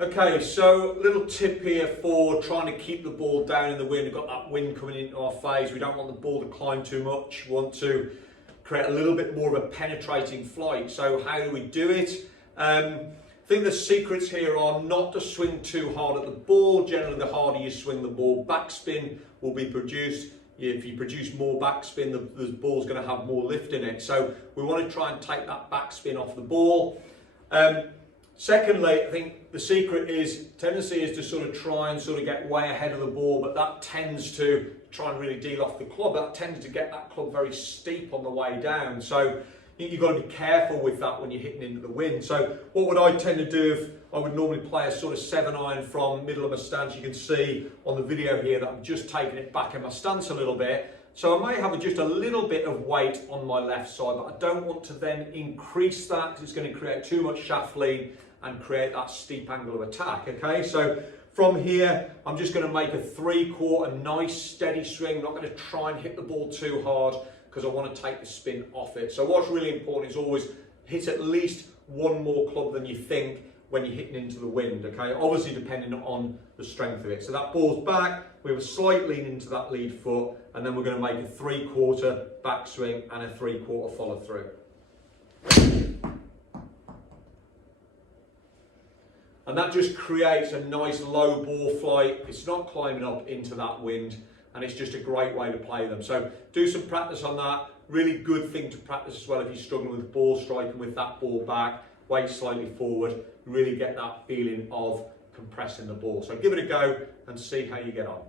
Okay, so little tip here for trying to keep the ball down in the wind. We've got that wind coming into our face. We don't want the ball to climb too much. We want to create a little bit more of a penetrating flight. So how do we do it? I think the secrets here are not to swing too hard at the ball. Generally, the harder you swing the ball, backspin will be produced. If you produce more backspin, the ball's going to have more lift in it. So we want to try and take that backspin off the ball. Secondly, I think the secret tendency is to sort of try and sort of get way ahead of the ball, but that tends to try and really deal off the club. That tends to get that club very steep on the way down. So you've got to be careful with that when you're hitting into the wind. So what would I tend to do if I would normally play a sort of 7-iron from middle of my stance? You can see on the video here that I'm just taking it back in my stance a little bit. So I may have just a little bit of weight on my left side, but I don't want to then increase that because it's going to create too much shaft lean and create that steep angle of attack. Okay, so from here, I'm just going to make a 3/4, nice steady swing. I'm not going to try and hit the ball too hard because I want to take the spin off it. So what's really important is always hit at least one more club than you think when you're hitting into the wind, okay? Obviously depending on the strength of it. So that ball's back, we have a slight lean into that lead foot, and then we're going to make a 3/4 backswing and a 3/4 follow through. And that just creates a nice low ball flight. It's not climbing up into that wind, and it's just a great way to play them. So do some practice on that. Really good thing to practice as well if you're struggling with ball striking with that ball back, weight slightly forward, really get that feeling of compressing the ball. So give it a go and see how you get on.